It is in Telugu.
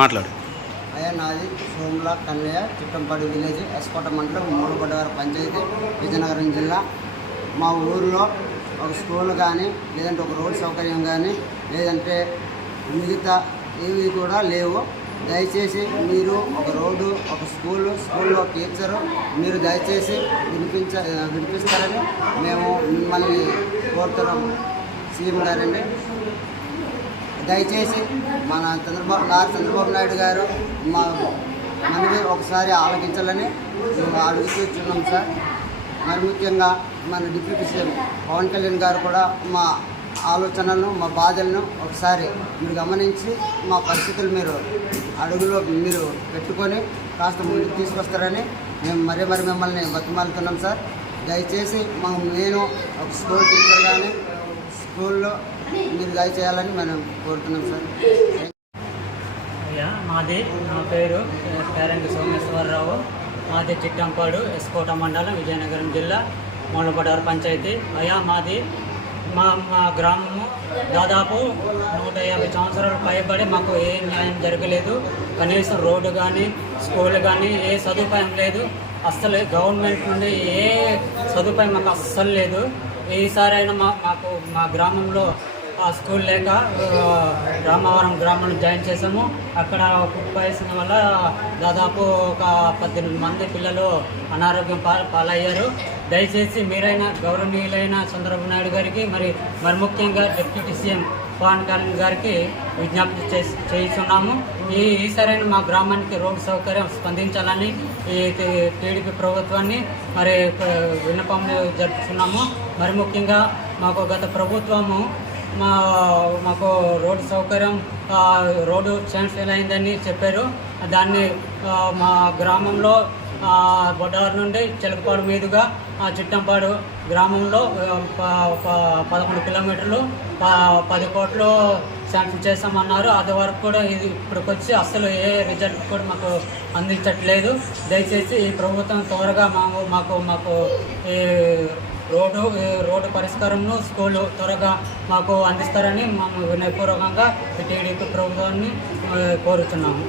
మాట్లాడు. అయ్యా నాది సోముల కన్నయ్య చిట్టంపాడు విలేజ్ ఎస్కోట మండలం మూలగొడవారి పంచాయతీ విజయనగరం జిల్లా. మా ఊరిలో ఒక స్కూల్ కానీ లేదంటే ఒక రోడ్ సౌకర్యం కానీ లేదంటే మిగతా ఏవి కూడా లేవు. దయచేసి మీరు ఒక రోడ్డు ఒక స్కూలు స్కూల్లో టీచరు మీరు దయచేసి వినిపించ వినిపిస్తారని మేము మిమ్మల్ని కోరుతున్నాము సీఎం గారండి. దయచేసి మన చంద్రబాబు నారా చంద్రబాబు నాయుడు గారు మా మనవి ఒకసారి ఆలోచించాలని మేము అడుగుతున్నాం సార్. మరి ముఖ్యంగా మన డిప్యూటీ సీఎం పవన్ కళ్యాణ్ గారు కూడా మా ఆలోచనలను మా బాధలను ఒకసారి మీరు గమనించి మా పరిస్థితులు మీరు అడుగులో మీరు పెట్టుకొని కాస్త ముందుకు తీసుకొస్తారని మేము మరీ మరి మిమ్మల్ని బతిమాలుతున్నాం సార్. దయచేసి మా నేను ఒక స్కూల్ టీచర్ కానీ స్కూల్లో మీరు దయచేయాలని మనం కోరుతున్నాం సార్. అయ్యా మాది నా పేరు పేరెంట్ సోమేశ్వరరావు. మాది చిట్టంపాడు ఎస్కోట మండలం విజయనగరం జిల్లా మూలపడారు పంచాయతీ. అయ్యా మాది మా మా గ్రామము దాదాపు నూట యాభై సంవత్సరాలు పైబడి మాకు ఏ న్యాయం జరగలేదు. కనీసం రోడ్డు కానీ స్కూల్ కానీ ఏ సదుపాయం లేదు. అస్సలు గవర్నమెంట్ నుండి ఏ సదుపాయం మాకు అస్సలు లేదు. ఈసారైనా మా మాకు మా గ్రామంలో ఆ స్కూల్ లేక రామవరం గ్రామంలో జాయిన్ చేసాము అక్కడ ఫుడ్ పాయిజన్ వల్ల దాదాపు ఒక పద్దెనిమిది మంది పిల్లలు అనారోగ్యం పాలయ్యారు. దయచేసి మీరైనా గౌరవనీయులైన చంద్రబాబు నాయుడు గారికి మరి మరి ముఖ్యంగా డిప్యూటీ సీఎం పవన్ కళ్యాణ్ గారికి విజ్ఞప్తి చేస్తున్నాము ఈ ఈసారైన మా గ్రామానికి రోడ్డు సౌకర్యం స్పందించాలని ఈ టీడీపీ ప్రభుత్వాన్ని మరి విన్నపం జరుపుతున్నాము మరి ముఖ్యంగా మాకు గత ప్రభుత్వము మా మాకు రోడ్డు సౌకర్యం రోడ్డు శాంక్షన్ అయిందని చెప్పారు. దాన్ని మా గ్రామంలో ఆ, బొడ్డారు నుండి చిలకపాడు మీదుగా చిట్టంపాడు గ్రామంలో ఆ, పదకొండు కిలోమీటర్లు పది కోట్లు శాంక్షన్ చేస్తామన్నారు అది వరకు కూడా ఇది ఇప్పటికొచ్చి అస్సలు ఏ రిజల్ట్ కూడా మాకు అందించట్లేదు. దయచేసి ఈ ప్రభుత్వం త్వరగా మాకు మాకు మాకు ఈ రోడ్డు రోడ్డు పరిష్కారంను స్కూలు త్వరగా మాకు అందిస్తారని మేము వినయపూర్వకంగా టీడీపీ ప్రభుత్వాన్ని కోరుతున్నాము